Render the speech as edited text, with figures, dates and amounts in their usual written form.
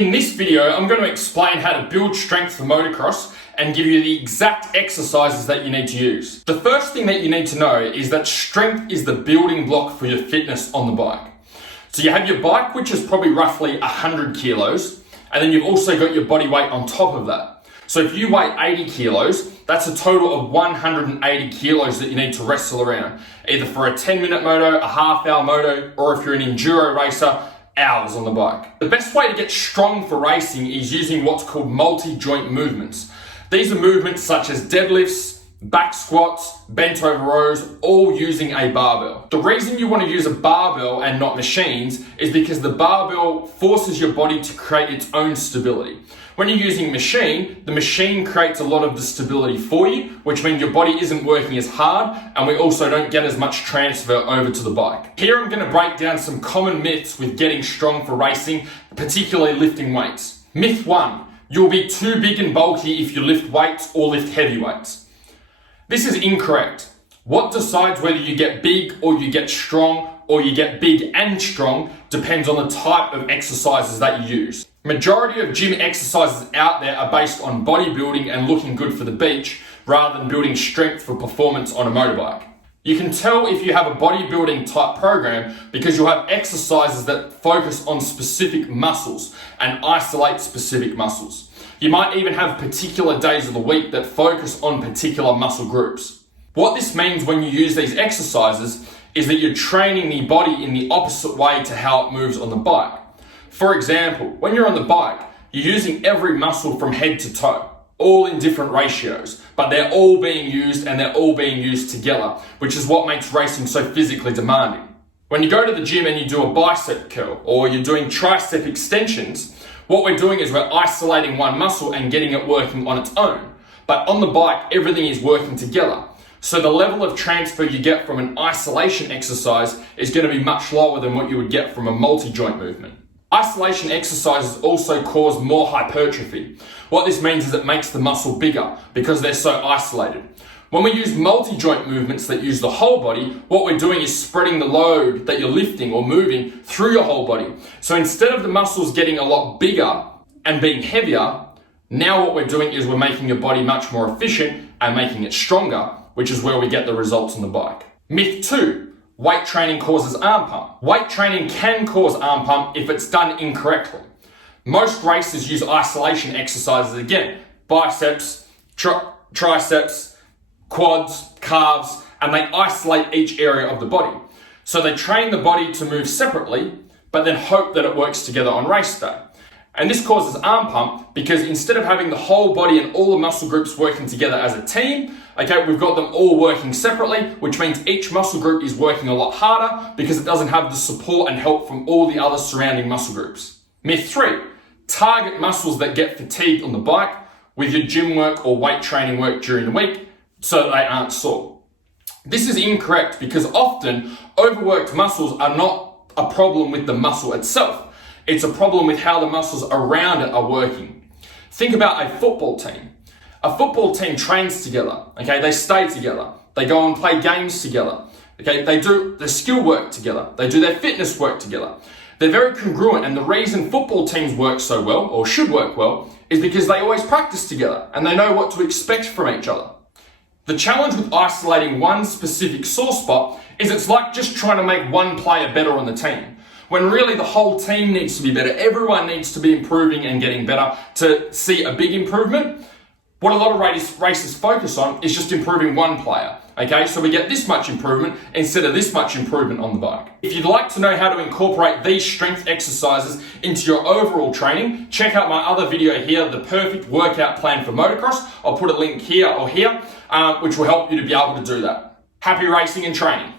In this video, I'm going to explain how to build strength for motocross and give you the exact exercises that you need to use. The first thing that you need to know is that strength is the building block for your fitness on the bike. So you have your bike, which is probably roughly 100 kilos, and then you've also got your body weight on top of that. So if you weigh 80 kilos, that's a total of 180 kilos that you need to wrestle around, either for a 10-minute moto, a half-hour moto, or if you're an enduro racer, hours on the bike. The best way to get strong for racing is using what's called multi-joint movements. These are movements such as deadlifts, back squats, bent over rows, all using a barbell. The reason you want to use a barbell and not machines is because the barbell forces your body to create its own stability. When you're using machine, the machine creates a lot of the stability for you, which means your body isn't working as hard, and we also don't get as much transfer over to the bike. Here I'm going to break down some common myths with getting strong for racing, particularly lifting weights. Myth 1, you'll be too big and bulky if you lift weights or lift heavy weights. This is incorrect. What decides whether you get big or you get strong or you get big and strong depends on the type of exercises that you use. Majority of gym exercises out there are based on bodybuilding and looking good for the beach rather than building strength for performance on a motorbike. You can tell if you have a bodybuilding type program because you'll have exercises that focus on specific muscles and isolate specific muscles. You might even have particular days of the week that focus on particular muscle groups. What this means when you use these exercises is that you're training the body in the opposite way to how it moves on the bike. For example, when you're on the bike, you're using every muscle from head to toe, all in different ratios, but they're all being used and they're all being used together, which is what makes racing so physically demanding. When you go to the gym and you do a bicep curl or you're doing tricep extensions, what we're doing is we're isolating one muscle and getting it working on its own. But on the bike, everything is working together. So the level of transfer you get from an isolation exercise is going to be much lower than what you would get from a multi-joint movement. Isolation exercises also cause more hypertrophy. What this means is it makes the muscle bigger because they're so isolated. When we use multi-joint movements that use the whole body, what we're doing is spreading the load that you're lifting or moving through your whole body. So instead of the muscles getting a lot bigger and being heavier, now what we're doing is we're making your body much more efficient and making it stronger, which is where we get the results on the bike. Myth 2. Weight training causes arm pump. Weight training can cause arm pump if it's done incorrectly. Most racers use isolation exercises again, biceps, triceps, quads, calves, and they isolate each area of the body. So they train the body to move separately, but then hope that it works together on race day. And this causes arm pump because instead of having the whole body and all the muscle groups working together as a team, we've got them all working separately, which means each muscle group is working a lot harder because it doesn't have the support and help from all the other surrounding muscle groups. Myth 3, target muscles that get fatigued on the bike with your gym work or weight training work during the week so that they aren't sore. This is incorrect because often overworked muscles are not a problem with the muscle itself. It's a problem with how the muscles around it are working. Think about a football team. A football team trains together, they stay together. They go and play games together, they do their skill work together. They do their fitness work together. They're very congruent, and the reason football teams work so well, or should work well, is because they always practice together and they know what to expect from each other. The challenge with isolating one specific sore spot is it's like just trying to make one player better on the team, when really the whole team needs to be better. Everyone needs to be improving and getting better to see a big improvement. What a lot of racers focus on is just improving one player, so we get this much improvement instead of this much improvement on the bike. If you'd like to know how to incorporate these strength exercises into your overall training, check out my other video here, the perfect workout plan for motocross. I'll put a link here or here, which will help you to be able to do that. Happy racing and training.